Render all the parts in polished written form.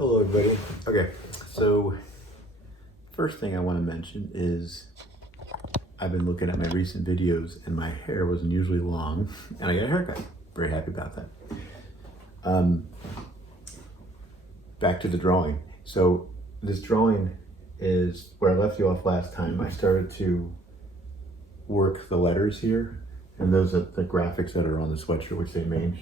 Hello everybody. Okay, so first thing I want to mention is I've been looking at my recent videos and my hair was unusually long and I got a haircut. Very happy about that. Back to the drawing. So this drawing is where I left you off last time. I started to work the letters here, and those are the graphics that are on the sweatshirt, which they made.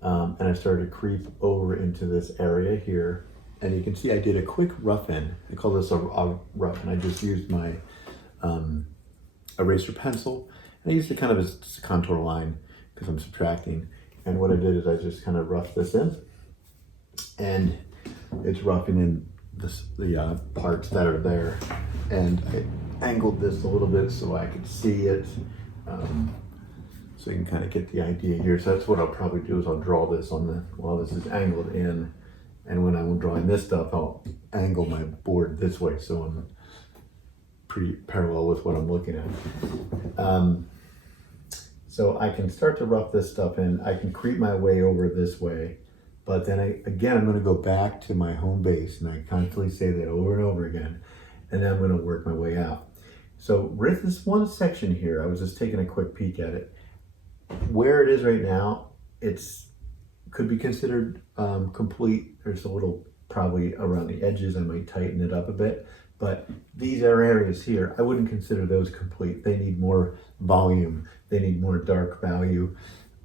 And I started to creep over into this area here. And you can see I did a quick rough in. I call this a rough, and I just used my eraser pencil. And I used it kind of as a contour line because I'm subtracting. And what I did is I just kind of roughed this in. And it's roughing in the parts that are there. And I angled this a little bit so I could see it. So you can kind of get the idea here. So that's what I'll probably do is I'll draw this while this is angled in. And when I'm drawing this stuff, I'll angle my board this way so I'm pretty parallel with what I'm looking at. So I can start to rough this stuff in. I can creep my way over this way, but then I'm going to go back to my home base, and I constantly say that over and over again, and then I'm going to work my way out. So with this one section here, I was just taking a quick peek at it. Where it is right now, could be considered complete. There's a little probably around the edges. I might tighten it up a bit, but these are areas here. I wouldn't consider those complete. They need more volume. They need more dark value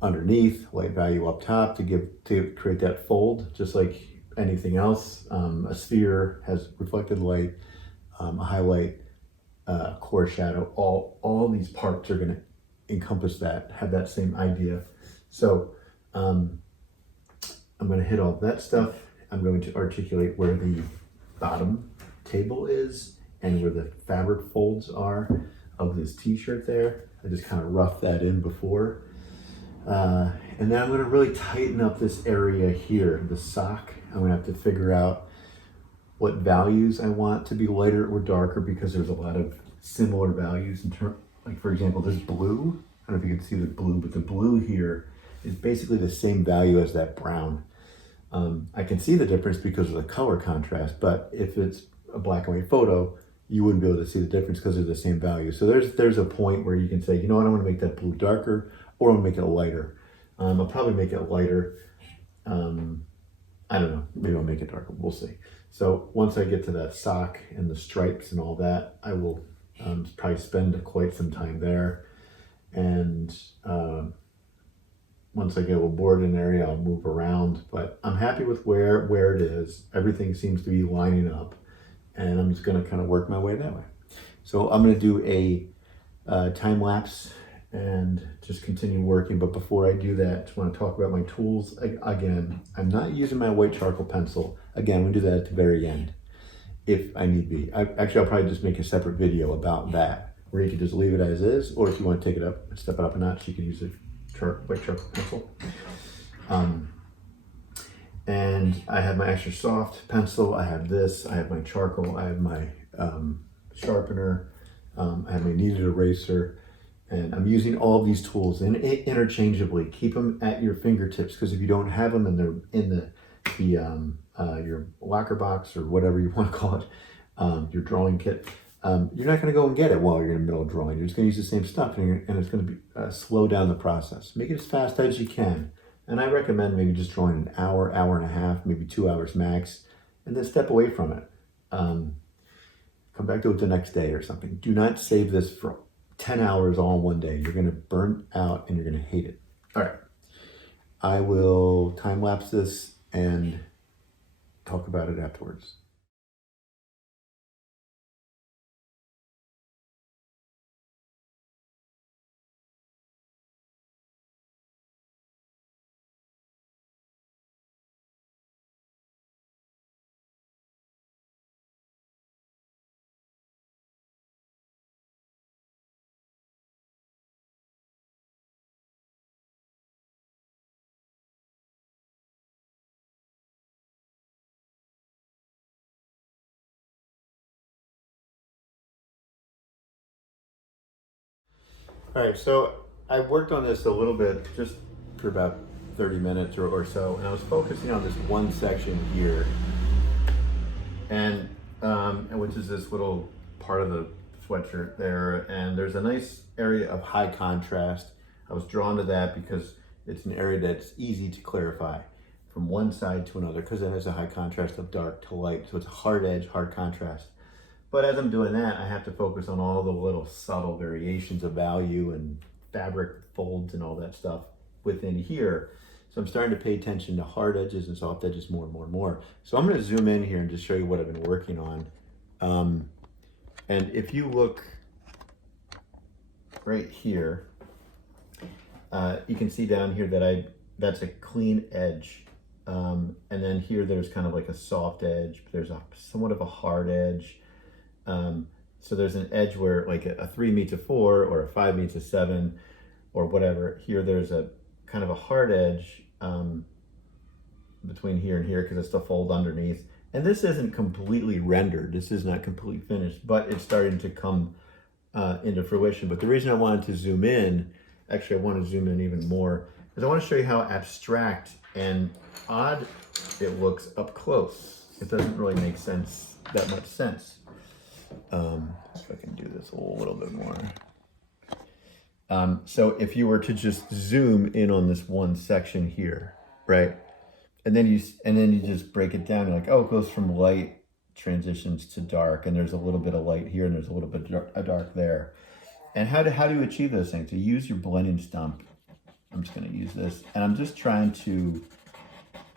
underneath, light value up top to create that fold, just like anything else. A sphere has reflected light, a highlight, core shadow. All these parts are going to encompass that, have that same idea. So I'm going to hit all that stuff. I'm going to articulate where the bottom table is and where the fabric folds are of this t-shirt there. I just kind of roughed that in before. And then I'm going to really tighten up this area here, the sock. I'm going to have to figure out what values I want to be lighter or darker, because there's a lot of similar values in terms, like for example, this blue. I don't know if you can see the blue, but the blue here is basically the same value as that brown. I can see the difference because of the color contrast, but if it's a black and white photo, you wouldn't be able to see the difference because they're the same value. So there's a point where you can say, you know what, I want to make that blue darker, or I want to make it lighter. I'll probably make it lighter. I don't know, maybe I'll make it darker, we'll see. So once I get to that sock and the stripes and all that, I will probably spend quite some time there. And once I get a little bored in an area, I'll move around, but I'm happy with where it is. Everything seems to be lining up, and I'm just going to kind of work my way that way. So I'm going to do a time lapse and just continue working. But before I do that, I just want to talk about my tools. Again, I'm not using my white charcoal pencil. Again, we'll do that at the very end if I need be. Actually, I'll probably just make a separate video about that, where you can just leave it as is, or if you want to take it up, step it up a notch, you can use a white charcoal pencil. And I have my extra soft pencil. I have this. I have my charcoal. I have my sharpener. I have my kneaded eraser. And I'm using all of these tools interchangeably. Keep them at your fingertips, because if you don't have them and they're in your locker box or whatever you want to call it, your drawing kit, you're not going to go and get it while you're in the middle of drawing. You're just going to use the same stuff, and it's going to be slow down the process. Make it as fast as you can. And I recommend maybe just drawing an hour, hour and a half, maybe 2 hours max, and then step away from it. Come back to it the next day or something. Do not save this for 10 hours all in one day. You're going to burn out and you're going to hate it. All right. I will time lapse this and talk about it afterwards. All right, so I worked on this a little bit, just for about 30 minutes or so, and I was focusing on this one section here and which is this little part of the sweatshirt there. And there's a nice area of high contrast. I was drawn to that because it's an area that's easy to clarify from one side to another, because it has a high contrast of dark to light. So it's a hard edge, hard contrast. But as I'm doing that, I have to focus on all the little subtle variations of value and fabric folds and all that stuff within here. So I'm starting to pay attention to hard edges and soft edges more and more and more. So I'm going to zoom in here and just show you what I've been working on. And if you look right here, you can see down here that that's a clean edge. And then here there's kind of like a soft edge, but there's somewhat of a hard edge. So there's an edge where like a 3 meets a 4 or a 5 meets a 7 or whatever. Here there's a kind of a hard edge between here and here because it's the fold underneath. And this isn't completely rendered. This is not completely finished, but it's starting to come into fruition. But the reason I wanted to zoom in, actually I want to zoom in even more, because I want to show you how abstract and odd it looks up close. It doesn't really make that much sense. If I can do this a little bit more. So if you were to just zoom in on this one section here, right? And then you just break it down. You're like, oh, it goes from light transitions to dark, and there's a little bit of light here, and there's a little bit of dark there. And how do you achieve those things? To use your blending stump. I'm just going to use this, and I'm just trying to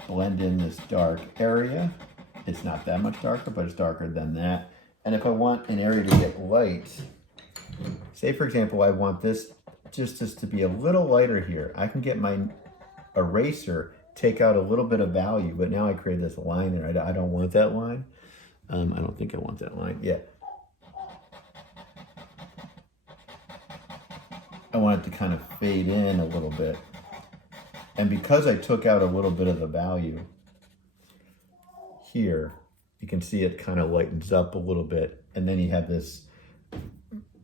blend in this dark area. It's not that much darker, but it's darker than that. And if I want an area to get light, say for example, I want this just to be a little lighter here. I can get my eraser, take out a little bit of value, but now I create this line there. I don't want that line. I don't think I want that line yet. I want it to kind of fade in a little bit. And because I took out a little bit of the value here, you can see it kind of lightens up a little bit. And then you have this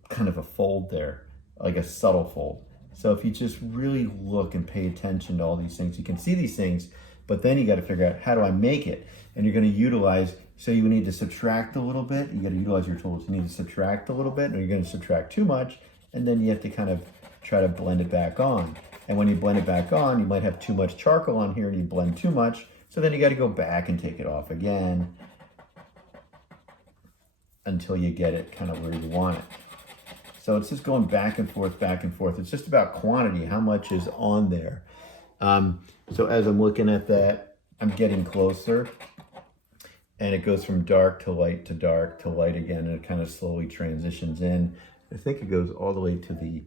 kind of a fold there, like a subtle fold. So if you just really look and pay attention to all these things, you can see these things, but then you got to figure out, how do I make it? And you're going to utilize, so you need to subtract a little bit. You got to utilize your tools. You need to subtract a little bit, or you're going to subtract too much. And then you have to kind of try to blend it back on. And when you blend it back on, you might have too much charcoal on here and you blend too much. So then you got to go back and take it off again until you get it kind of where you want it. So it's just going back and forth, back and forth. It's just about quantity, how much is on there. So as I'm looking at that, I'm getting closer, and it goes from dark to light to dark to light again, and it kind of slowly transitions in. I think it goes all the way to the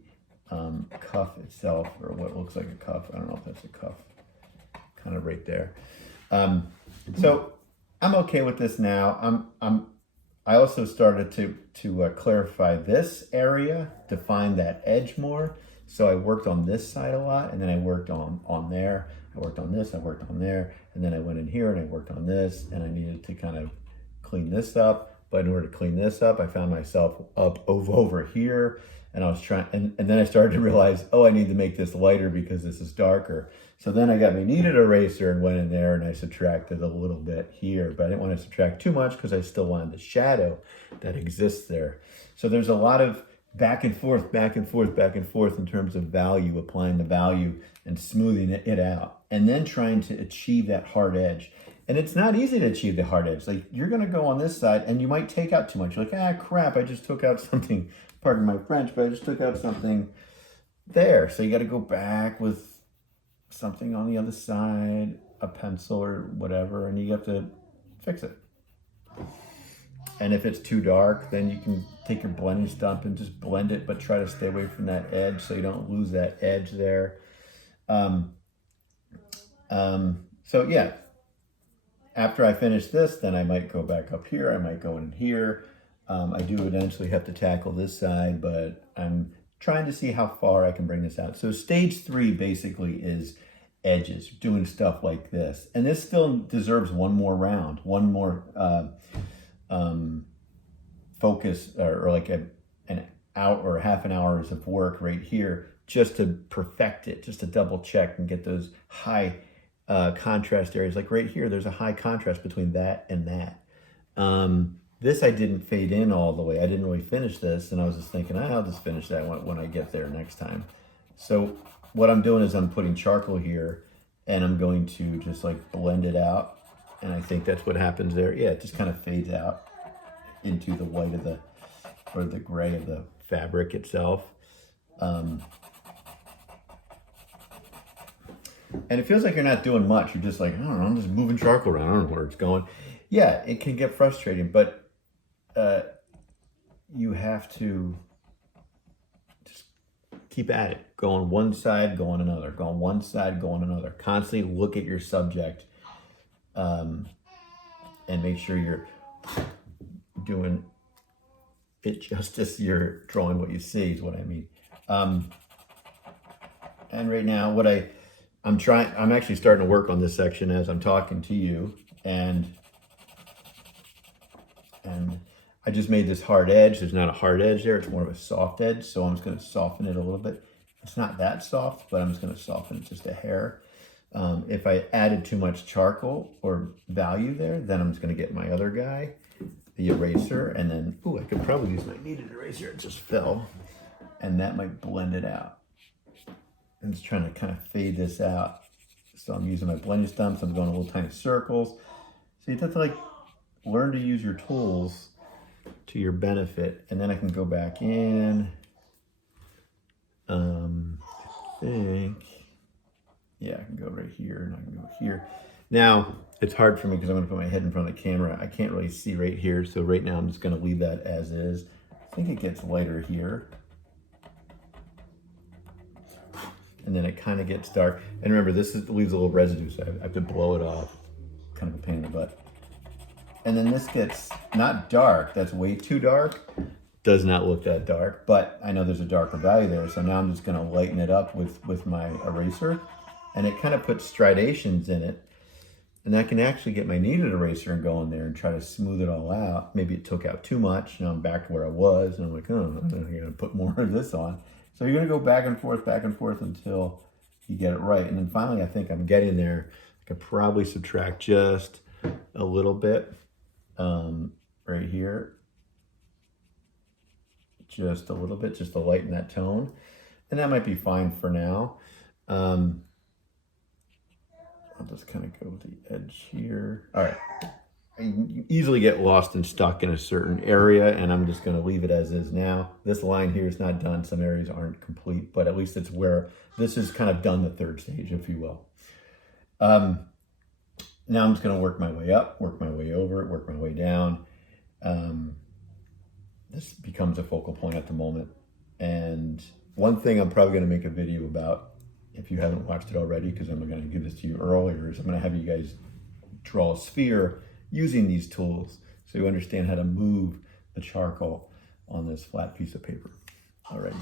cuff itself, or what looks like a cuff. I don't know if that's a cuff, kind of right there. So I'm okay with this now. I also started to clarify this area, define that edge more. So I worked on this side a lot, and then I worked on there. I worked on this, I worked on there, and then I went in here and I worked on this, and I needed to kind of clean this up. But in order to clean this up, I found myself up over here, and I was trying, and then I started to realize, oh, I need to make this lighter because this is darker. So then I got my kneaded eraser and went in there and I subtracted a little bit here, but I didn't want to subtract too much because I still wanted the shadow that exists there. So there's a lot of back and forth, back and forth, back and forth in terms of value, applying the value and smoothing it out, and then trying to achieve that hard edge. And it's not easy to achieve the hard edge. Like, you're going to go on this side and you might take out too much. You're like, ah, crap, I just took out something, pardon my French, but I just took out something there. So you got to go back with something on the other side, a pencil or whatever, and you have to fix it. And if it's too dark, then you can take your blending stump and just blend it, but try to stay away from that edge so you don't lose that edge there. So yeah, after I finish this, then I might go back up here, I might go in here. I do eventually have to tackle this side, but I'm trying to see how far I can bring this out. So stage 3 basically is edges, doing stuff like this. And this still deserves one more round, one more focus, or like an hour or half an hour's of work right here, just to perfect it, just to double check and get those high contrast areas. Like right here, there's a high contrast between that and that. This I didn't fade in all the way. I didn't really finish this, and I was just thinking, I'll just finish that when I get there next time. So what I'm doing is I'm putting charcoal here, and I'm going to just like blend it out. And I think that's what happens there. Yeah, it just kind of fades out into the white of or the gray of the fabric itself. And it feels like you're not doing much. You're just like, I don't know, I'm just moving charcoal around. I don't know where it's going. Yeah, it can get frustrating, but you have to just keep at it. Go on one side, go on another. Go on one side, go on another. Constantly look at your subject and make sure you're doing it justice. You're drawing what you see is what I mean. And right now, I'm actually starting to work on this section as I'm talking to you, and I just made this hard edge. There's not a hard edge there. It's more of a soft edge. So I'm just going to soften it a little bit. It's not that soft, but I'm just going to soften it just a hair. If I added too much charcoal or value there, then I'm just going to get my other guy, the eraser, and then, I could probably use my kneaded eraser. It just fell. And that might blend it out. I'm just trying to kind of fade this out. So I'm using my blending stumps. I'm going little tiny circles. So you have to like learn to use your tools to your benefit. And then I can go back in. I think, yeah, I can go right here and I can go here. Now, it's hard for me because I'm going to put my head in front of the camera. I can't really see right here. So right now I'm just going to leave that as is. I think it gets lighter here. And then it kind of gets dark. And remember, this leaves a little residue, so I have to blow it off. Kind of a pain in the butt. And then this gets not dark. That's way too dark. Does not look that dark, but I know there's a darker value there. So now I'm just going to lighten it up with my eraser. And it kind of puts striations in it. And I can actually get my kneaded eraser and go in there and try to smooth it all out. Maybe it took out too much. Now I'm back to where I was. And I'm like, oh, I'm going to put more of this on. So you're going to go back and forth until you get it right. And then finally, I think I'm getting there. I could probably subtract just a little bit right here. Just a little bit, just to lighten that tone. And that might be fine for now. I'll just kind of go with the edge here. All right. You easily get lost and stuck in a certain area, and I'm just going to leave it as is now. This line here is not done. Some areas aren't complete, but at least it's where this is kind of done the third stage, if you will. Now I'm just going to work my way up, work my way over, work my way down. This becomes a focal point at the moment. And one thing I'm probably going to make a video about, if you haven't watched it already, because I'm going to give this to you earlier, is I'm going to have you guys draw a sphere using these tools so you understand how to move the charcoal on this flat piece of paper. Alrighty.